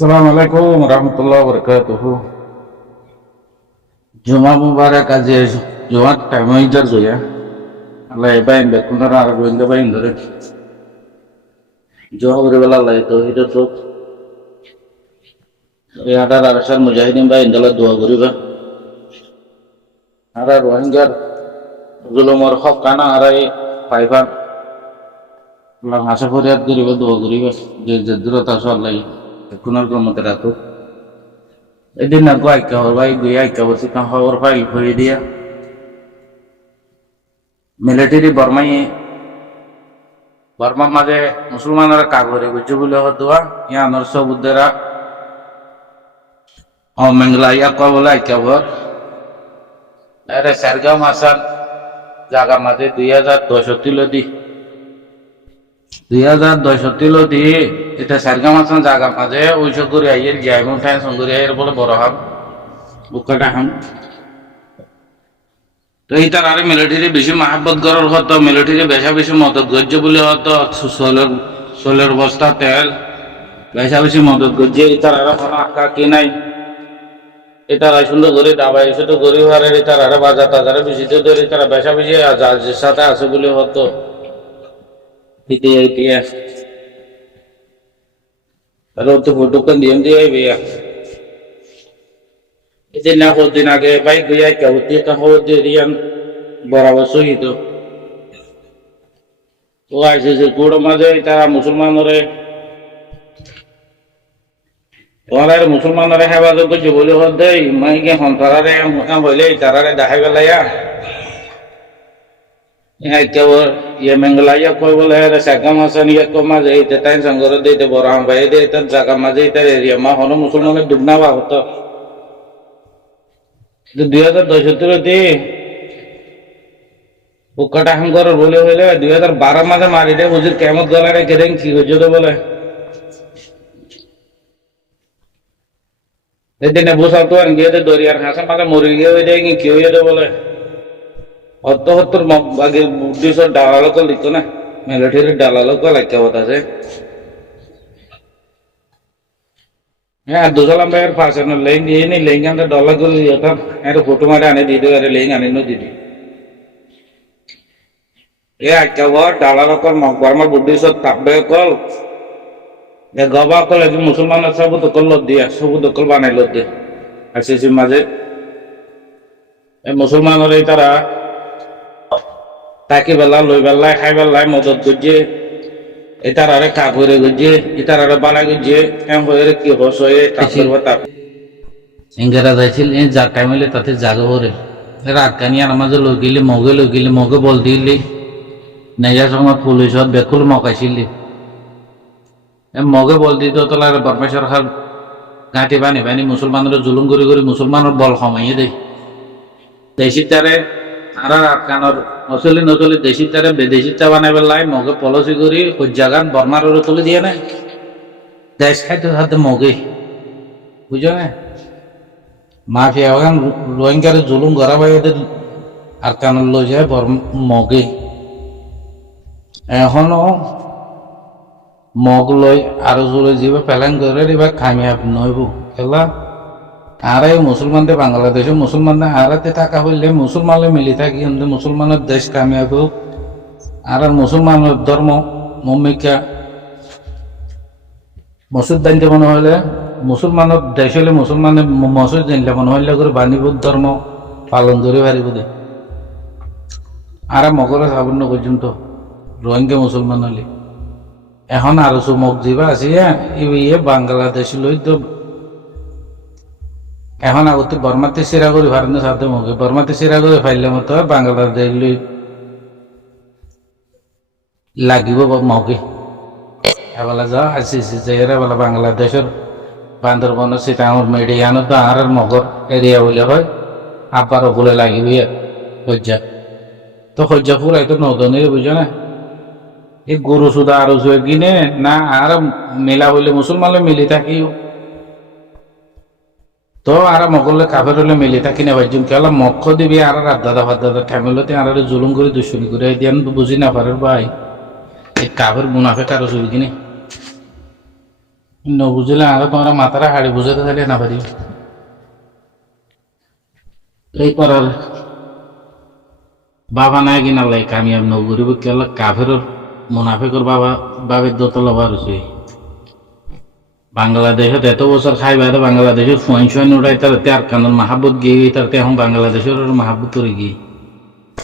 Assalamualaikum warahmatullahi wabarakatuh. Juma Mubarak aja Jumat time ijar ya. Allah ibain bekunara arabu inda bain dore. Juma berbela Allah itu tuh. Ya ada arasan mujahidin bain dalam dua guriba. Ada Rohingya zulum और खौफ काना आराई FIFA Allah hasa foriat guriba dua guriba je jadura tasal lagi. Kunar ko materato. Edin aku aika horbai gue aika besi kan horbai hoi dia military Burma maze musulmanara kagore guju bule hodwa ya norso buddera o menglaya ko bola aika bor are sarga masan jaga maze 2062 lodi 2062 lodi এটা সারগামাসান জায়গা মাঝে ওইসব করে আইয়ের যাইমন ঠাই সঙ্গে আইয়ের বলে বড় হাম বুকাটা হাম তো এই তার আরে মিলিটারি বেশি মাহাব্বত করার হতো মিলিটারি বেশি মদত গজ্য বলে হতো সোলের বস্তা তেল বেশি মদত গজ্যে এই তার আরে কোনো আঁকা কি নাই এটার সুন্দর করে দাবাই শুধু গরিব হারে এই তার আরে বাজার তাজারে বেশি ধরে তারা বেশি যার সাথে আছে বলে হতো ইতিহাস Kalau untuk butuhkan dia ya. Itu nak hobi nak baik gaya kau tiada hobi dia yang berawasuk itu. Wah sesuatu macam itu Musulman orang. Orang Musulman orang hebat tu juga boleh hobi. Mereka hantar orang boleh cara dah hebat ya. Ini kau ये मंगलाया कोई बोले है saga मासा नहीं को मजे इते time संगरो दे दे Boram भाई दे तन सागा मजे इते एरिया मा होनो मुसलमान ने दुगना बा होता तो 2072 दे वो कटा हम करो बोले 2012 मासे मारी दे हुजूर क़यामत गला रे करें की हो जो बोले दे ने बोसा तो अंगे दे दोरियार खासा मासे मोरी गए देंगे क्यों ये तो बोले हत्तर आगे बुद्धि सर डाला को लिखो ना मिलिट्री डाला को लग होता से यार दूसरा लंबा यार फास्ट है ना लेंगे ये नहीं लेंगे अंदर डॉलर को लिया था यार फोटो मारे आने दी दो यार लेंगे आने नो दी ये क्या हुआ डाला को मकबर में बुद्धि सर तब्बे को ये गवाह को लेकिन मुसलमान सब तो कल लोग दिया सब तो कल बने लोग दिया ऐसे ऐसे मजे ये मुसलमान और इतना ताकि बेला लोई बेला खाई बेला मदद गुज्जे इतार आरे काफुरे गुज्जे इतार आरे बाला गुज्जे एम होये की होसोये काफुर बता इंगरा जाइছিল এই জায়গা মিলে তাতে জায়গা হরে রাত কানিয়া নামাজ লগিলে মগে বল দিলি নেজা সময় পুলিশত বেকুল মকাইছিলি এ মগে বল দিত তোলার বরমেশ্বর খাল গাঁটি বানি মুসলমানদের জুলুম করে মুসলমানের বল কমাইয়ে দেয় দেশি তারে আর আফগানর নচলি দেশি তারে বিদেশি চা বানাই পেলাই মগে পলিসি করি ওই জায়গান বর্মার তুলে দিয়ে না দেশ খাইতে সাথে মগে বুঝো না মাফিয়া আফগান রোহিঙ্গার জুলুম করা ভাই ওদের আফগানের লই যায় মগে এখনো মগ লই আরো জোরে যাবে প্যালেন করে দিবা খামিয়াব নইব খেলা আর এই মুসলমানদের বাংলাদেশে মুসলমানদের আরাতে টাকা হইলে মুসলমানে মিলি থাকি কিন্তু মুসলমানের দেশ কামিয়াব হোক আর মুসলমানের ধর্ম মমিকা মসুদ দাইতে মনে হইলে মুসলমানের দেশ হলে মুসলমানের মসুদ জানলে মনে হইলে করে বাণিজ্য ধর্ম পালন করে পারিব দে আর মগরে সাবন্য পর্যন্ত রোহিঙ্গা মুসলমান হলে এখন আরো চুমক যাবা আছে ইয়ে বাংলাদেশ লই তো এখন আগতে বর্মাতে সিরা করে ভারত সাথে মগে বর্মাতে সিরা করে ফাইলে মতো বাংলাদেশ লাগিব মগে এবেলা যা আসিছি যে এবেলা বাংলাদেশের বান্দরবন সীতাঙর মেডিয়ানো তো আর মগর এরিয়া বলে হয় আবার বলে লাগিবি হজ্জা তো হজ্জা পুরাই তো নদনের বুঝো না এই গরু সুদা আরো কিনে না আর মেলা হইলে মুসলমান মিলি থাকিও তো আর মগলে কাফের হলে মিলি থাকি না ভাইজুম কেলা মক্ষ দিবি আর দাদা ঠ্যামেলতে আর জুলুম করে দুশ্মনী করে দিয়ান বুঝি না পারের ভাই এই কাফের মুনাফে কারো চুরি কিনে ন বুঝলে আরো তোমরা মাথারা হাড়ি বুঝাতে থাকলে না পারি এই করার বাবা নাই কিনা লাই কামিয়াব নগরীব কেলা কাফের মুনাফিকর বাবা বাবের দোতলা বার হচ্ছে বাংলাদেশত এত বছর খাই বাইরে বাংলাদেশের ফুয়াইন ফুয়াইন উঠাই তার আর কারণ মাহাবুত গিয়ে তার এখন বাংলাদেশের মাহাবুত করে গিয়ে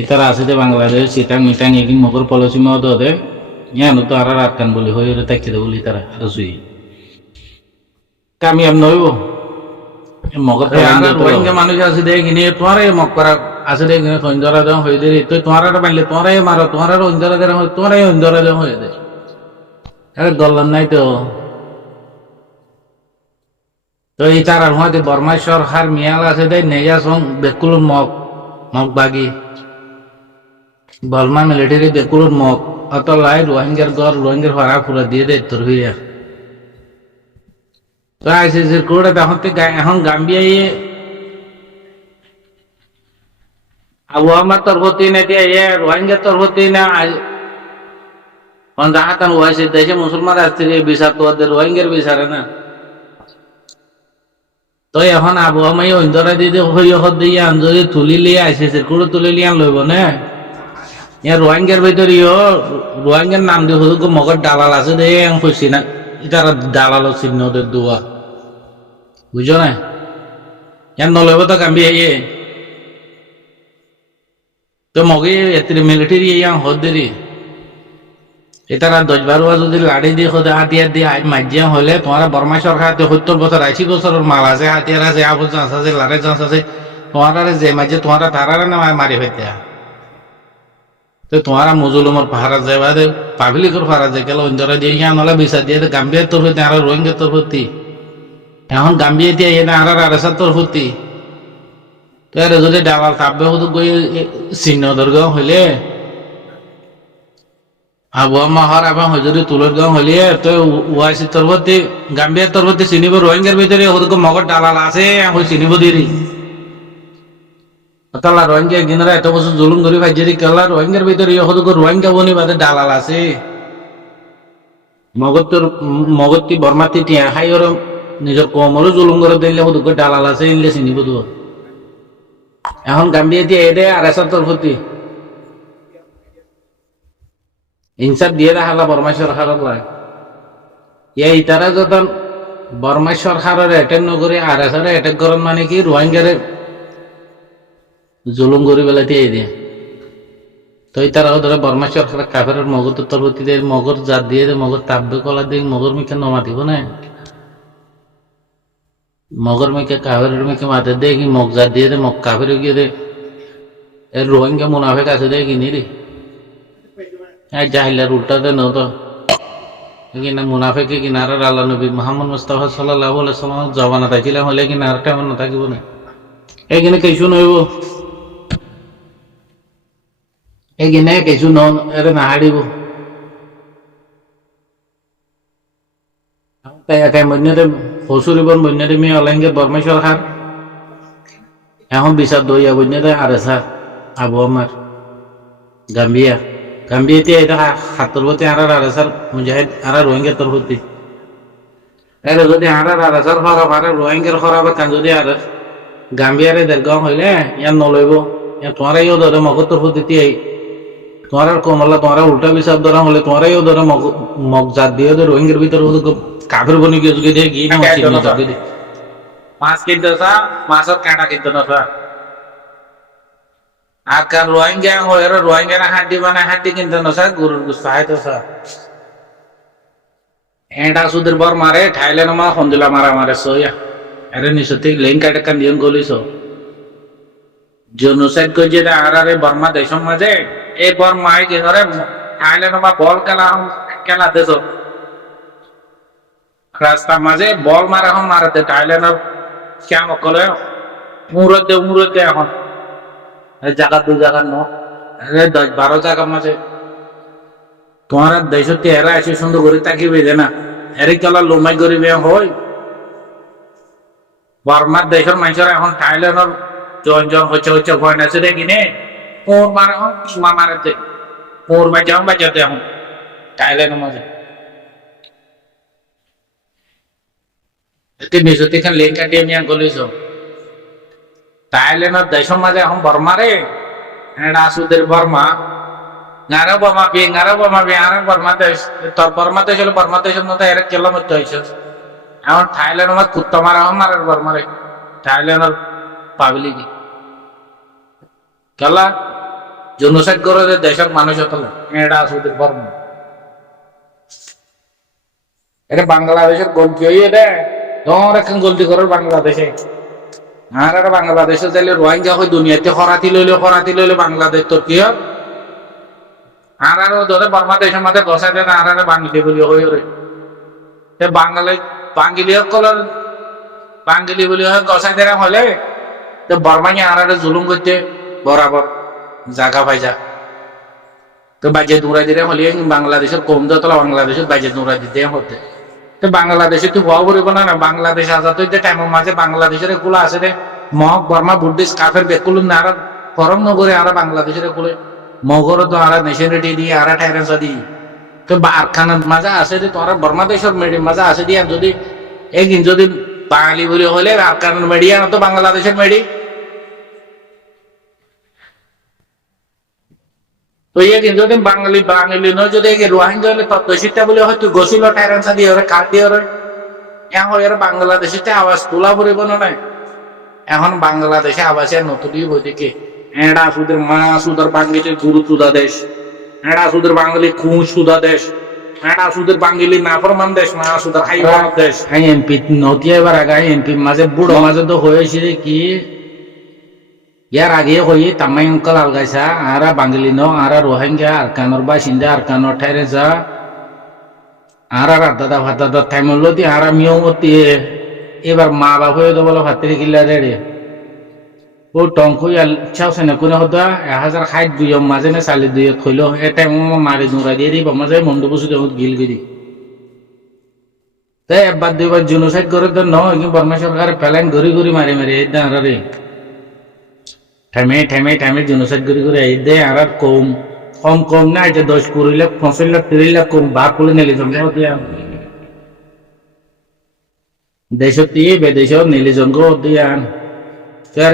এটার আছে যে বাংলাদেশ চিটাং মিটাং এগিন মকর পলিসি মত দে ইয়ানো তো আর আটকান বলি হয়ে তাকিয়ে দে বলি তারা আর শুই কামিয়াব নইব মগর রোহিঙ্গা মানুষ আছে দে কিনে তোমার মক করা আছে দে কিনে সঞ্জরা দেওয়া হয়ে দে তো তোমার বানলে তোমারাই মারো তোমার অঞ্জরা দেওয়া হয় তোমারাই অঞ্জরা দেওয়া হয়ে দে আরে গল্লান নাই তো তো এই তার হয়তো বর্মাই সরকার মিয়াল আছে দে নেজা সং বেকুল মগ মগ বাগি বর্মা মিলিটারি বেকুল মগ অত লাই রোহিঙ্গার গড় রোহিঙ্গার হরা ফুরা দিয়ে দে তোর হইয়া তো আইসিসির কোর্টে তখন এখন গাম্বিয়া আবু আমার তোর হতি না দিয়ে রোহিঙ্গা তোর হতি না জাহাতান ওয়াইছে দেশে মুসলমান আসছে বিচার তো ওদের রোহিঙ্গার বিচারে না তো এখন আবু আমাই অন্ধরা দিদি হইয় দিয়ে আঞ্জলি তুলি লিয়ে আইসিসির কোর্টে তুলি লিয়ান লইব না ইয়ার রোহিঙ্গার ভিতরে রোহিঙ্গার নাম দিয়ে হতো মগর দালাল আছে দে কইছি না তারা দালাল চিহ্ন ওদের দোয়া বুঝো না ইয়ার নলইব তো কাম্বি আইয়ে তো মগে এত মিলিটারি ইয়াং হদেরি এটারা 10-12 যদি লাড়ি দিয়ে খোদা হাতিয়ার দিয়ে মাঝিয়া হলে তোমার বর্মা সরকার 70 বছর 80 বছরের মাল আছে হাতিয়ার আছে আবুল চান্স আছে লাড়ে চান্স আছে তোমার যে মাঝে তোমার তারারে না মারি হইতে তো তোমার মুজুলুমর পাহারা যাবা দে পাবলিকর পাহারা যায় গেল অঞ্জরা দিয়ে ইয়া নলে বিচার দিয়ে গাম্বিয়ার তোর হইতে আর রোহিঙ্গা তোর হতি এখন গাম্বিয়া দিয়ে এনে আর আরেসার তোর হতি তো এর যদি ডালাল থাকবে হতো গই চিহ্ন দর্গাঁ হইলে আবহাওয়া মাহার এবং হজুরি তুলর গাঁও হইলে তো ওয়াইসি তরবতি গাম্বিয়ার তরবতি চিনিব রোহিঙ্গার ভিতরে হতো মগর ডালাল আছে এখন চিনিব দিরি তালা রোহিঙ্গা গিনারা এত বছর জুলুম করি ভাইজেরি কেলা রোহিঙ্গার ভিতরে হতো রোহিঙ্গা বনি বাদে ডালাল আছে মগতি বর্মাতি টিয়া খাই ওর নিজের কমরও জুলুম করে দিলে হতো ডালাল আছে ইনলে চিনিব তো এখন গাম্বিয়া দিয়ে এদে আর এসার তরফতি ইনসাফ দিয়ে রাখালা বর্মা সরকারের লাই এই তারা যখন বর্মা সরকারের অ্যাটেক নকরি আর এসার অ্যাটেক করেন মানে কি রোহিঙ্গারে জুলুম করি বেলাতে এই দিয়ে তো এই তারা ধরে বর্মা সরকার কাফের মগর তরফতি দিয়ে মগর জাত দিয়ে মগর তাব্বে কলা দিয়ে মগর মিকে নমাতিব না মগর মেকে কাফের মেকে মাতে দে কি মগ জাত দিয়ে মগ কাফের গিয়ে দে এর রোহিঙ্গা মুনাফেক আছে দে কিনি রে জাহিলার উল্টাতে ন তো কিনা মুনাফেকে কিনারা আল্লাহ নবী মোহাম্মদ মুস্তাফা সাল্লাল্লাহু আলাইহি সাল্লাম জবানা থাকিলে হলে কিনারা তেমন নাথাকিব না এইখানে কিছু নইব এইখানে কিছু নন এরে নাহারিব তাই একাই মন্যতে হসুরিবর মন্যতে মেয়ে অলঙ্গে বর্মা সরকার এখন বিচার দইয়া মন্যতে আরেসা আবু আমার গাম্বিয়া গাম্বিয়াতে এটা হাতর প্রতি আর আরেসার মুজাহিদ আর রোহিঙ্গা তোর প্রতি এর যদি আর আরেসার খরাব আর রোহিঙ্গার খরাব কান যদি আর গাম্বিয়ারে দেরগাঁও হইলে ইয়ার নলইব ইয়ার তোমারাইও ধরে মগর তোর প্রতি তোমার কমলা তোমার উল্টা বিচার ধরা হলে তোমারাইও ধরে মগ জাত দিয়ে রোহিঙ্গার ভিতরে কাফের বনি গিয়ে যদি দিয়ে গিয়ে মাছ কিনতে মাছের কাঁটা কিনতে না আর কার রোহিঙ্গা হয়ে রোহিঙ্গা হাড্ডি বানায় হাড্ডি কিনতে না গরুর গুস্ত হাইতো এটা সুদের বর মারে ঠাইলে না মা সন্দিলা মারা মারে সইয়া আরে নিশ্চয় লেন কাটে কান দিয়ে গলিস জেনোসাইড করছে আরে বর্মা দেশের মাঝে এই বর্মায় কি ধরে ঠাইলে না মা বল খেলা দেশ রাস্তার মাঝে বল মারা এখন মারাতে থাইল্যান্ডের কেমন করে মুরতে এখন জায়গা 2 জায়গা 10-12 জায়গার মাঝে তোমার দেশতে এরা এসে সুন্দর করে তাকিবে যে না এর কেলা লোমাই করিবে হয় বর্মার দেশের মানুষেরা এখন থাইল্যান্ডের জন হচ্ছে ভয় আছে দেখি নে পোর মারা এখন মা মারাতে পোর বাজাতে এখন থাইল্যান্ডের মাঝে নিচতে খান লেন কাটিয়ে মিয়া গলিছ থাইল্যান্ডের দেশের মাঝে এখন বর্মারে এটা আসুদের বর্মা গারো বোমা পি আর বর্মা দেশ তোর বর্মা দেশ হলো বর্মা দেশের মতো এর কেলো মধ্যে হয়েছে এখন থাইল্যান্ডের মধ্যে কুত্তা মারা এখন মারের বর্মারে থাইল্যান্ডের পাবলিক কেলা জনসাইড করে দেশের মানুষ হতো এটা আসুদের বর্মা এটা বাংলাদেশের গলতি হয়ে দে তোমার এখন গলতি করো বাংলাদেশে আর একটা বাংলাদেশে যাইলে রোহিঙ্গা হয়ে দুনিয়াতে খরাতি লইলে বাংলাদেশ তোর কি হয় আর ধরে বর্মা দেশের মধ্যে বসাই দেন আর বাঙালি বলি হয়ে রে বাঙালি বাঙালি বলি হয়ে গসাই দেন হলে তো বর্মাকে আর জুলুম করতে বরাবর জাগা পাইজা তো বাজে দৌড়াই দিলে হলে বাংলাদেশের কম যতলা বাংলাদেশের বাজে দৌড়াই দিতে হতে তো বাংলাদেশে তুই ভয় করিব না বাংলাদেশ আজাদ হইতে টাইমের মাঝে বাংলাদেশের এগুলো আছে রে মহক বর্মা বুদ্ধিস্ট কাফের বেকুল না আর ফরম নগরে আর বাংলাদেশের এগুলো মগর তো আর নেশনালিটি দিয়ে আর ঠাইরেন্সা দিই তো আরখানার মাঝে আছে যে তোরা বর্মা দেশের মাঝে আছে দিয়ে যদি একদিন যদি বাঙালি বলে হলে আরখানার মেডিয়া না তো বাংলাদেশের মেডি তো একদিন যদি বাঙালি নয় যদি রোহিঙ্গা হলে তত্ত্বশিক্ষা বলে হয়তো গছিল ঠাইরেন্সা দিয়ে ওরা কাট দিয়ে ওরা এখন এর বাংলাদেশে আওয়াজ তোলা পড়িব না এখন বাংলাদেশে আওয়াজ নতুন বইদিকে এটা সুদের মা সুদের বাঙালির গুরু সুদা দেশ এটা সুদের বাঙালি খুন সুদা দেশ এটা সুদের বাঙালি নাফরমান দেশ মা সুদের হাইওয়ান দেশ হ্যাঁ এমপি নতিয়া এবার আগে এমপি মাঝে বুড়ো মাঝে তো হয়েছে কি ইয়ার আগে হয়ে তামাই অঙ্কল আলগাইছা আর বাঙালি ন আর রোহিঙ্গা আর কানোর বাসিন্দা আর কানোর ঠাইরে যা আর দাদা ভাতা টাইম দি আর মিয়তি এবার মা বাপ হয়ে তো বলো ভাতের কিল্লা রে ও টংক চাও সেনে কোনে হতা 1062 মাঝে না চালি দুই খইল এটা মারি দৌড়া দিয়ে দিব মাঝে মন্দ বসু গিল গিরি তাই একবার দুইবার জেনোসাইড করে তো নয় কিন্তু বর্মা সরকার প্যালাইন ঘুরি ঘুরি মারি মারি এই দে আর রে ঠেমে জেনোসাইড ঘুরি এই দে আর কম না এটা 10-20 লাখ 50 লাখ 30 লাখ কম বাপ করে নিলে জঙ্গা হতে দেশতি বেদেশ নিলে জঙ্গ দিয়ান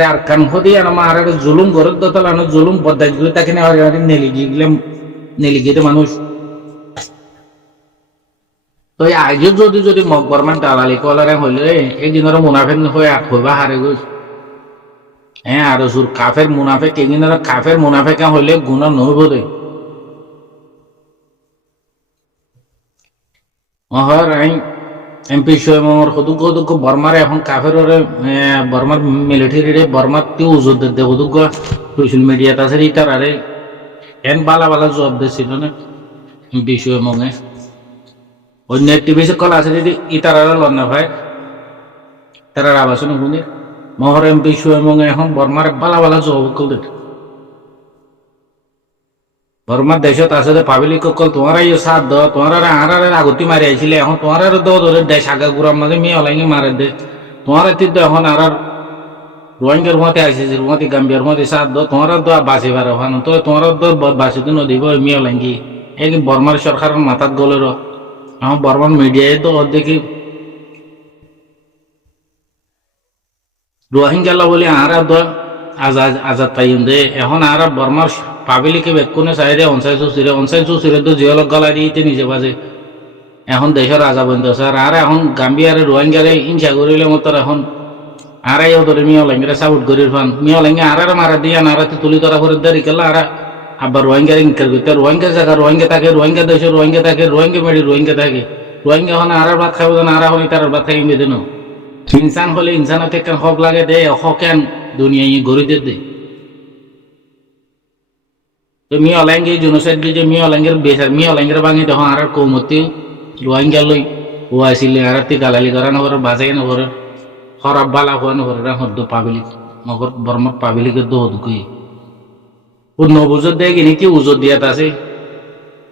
আর কান হদিয়া আমার জুলুম গরত দতলানো জুলুম বদাই গুলো তাকে নেলি গিয়ে মানুষ তো আজও যদি বর্মান দালালি কলারে হইলে একদিনের মুনাফেক হয়ে হইবা হারে গই হ্যাঁ আর সুর কাফের মুনাফেক একদিনের কাফের মুনাফেকা হইলে গুণা নহব রে এমপি সোয়েমর হদুক বর্মার এখন কাফের বর্মার মিলিটারি বর্মার তে উজোর দে হদুক সোশ্যাল মিডিয়াতে আছে ইতার আরে এন বালা জবাব দিছিল না এমপি সোয়েমে অন্য টিভিসে কল আছে যদি ইতার আরে লন্না ভাই তারা আবাসন শুনি মহর এমপি সোয়েমে এখন বর্মার বালা জবাব করল বর্মার দেশত আছে পাবলিক কল তোমার সাথ দ তোমার আর আগতি মারি আইছিলে এখন তোমার ধরে দেশ আগা গুড়ার মাঝে মেয়ে অলাইনি মারে দে তোমার তো এখন আর রোহিঙ্গার মতে আইসিছে রুমতি গাম্বিয়ার মতে সাথ দ তোমার তো বাঁচিবার ওখান তো তোমার তো বাঁচিতে নদীব মেয়ে অলাইঙ্গি এই বর্মার সরকারের মাথাত গলের এখন বর্মার মিডিয়ায় তো দেখি রোহিঙ্গা বলে আর আজাদ পাইম দে এখন আর বর্মার পাবলিকে বেকুনে চাই দে অনসাই চুচিরে তো জিয়লক গলাই দিতে নিজে বাজে এখন দেশের রাজা বন্ধ স্যার আর এখন গাম্বিয়ারে রোহিঙ্গারে হিংসা করিলে মতর এখন আর ওদের মিয়লাঙ্গিরে সাপোর্ট করির ফান মিয়লাঙ্গি আর মারা দিয়ে নারাতে তুলি ধরা করে দেরি কেলা আর আবার রোহিঙ্গার ইনকার করতে রোহিঙ্গা জায়গা রোহিঙ্গা থাকে রোহিঙ্গা দেশে রোহিঙ্গা থাকে রোহিঙ্গা মেডি রোহিঙ্গা থাকে রোহিঙ্গা এখন আর ভাত খাবো না আর এখন তার ভাত খাই বেঁধে নো ইনসান হলে ইনসানের থেকে হক লাগে দে হকেন দুনিয়া গড়িতে দে তো মিয়লাঙ্গি জনসাইড দিয়ে মিয়লাঙ্গের বেসার মিয়লাঙ্গের ভাঙি তখন আর কৌমতি রোহিঙ্গা লই ও আসিলে আর গালালি করা নগর বাজাই নগর খরাব বালা হওয়া নগর হদ্দ পাবলিক নগর বর্মার পাবলিকের দো হদ গই ও নবুজত দেয় কিনি কি উজত দিয়াত আছে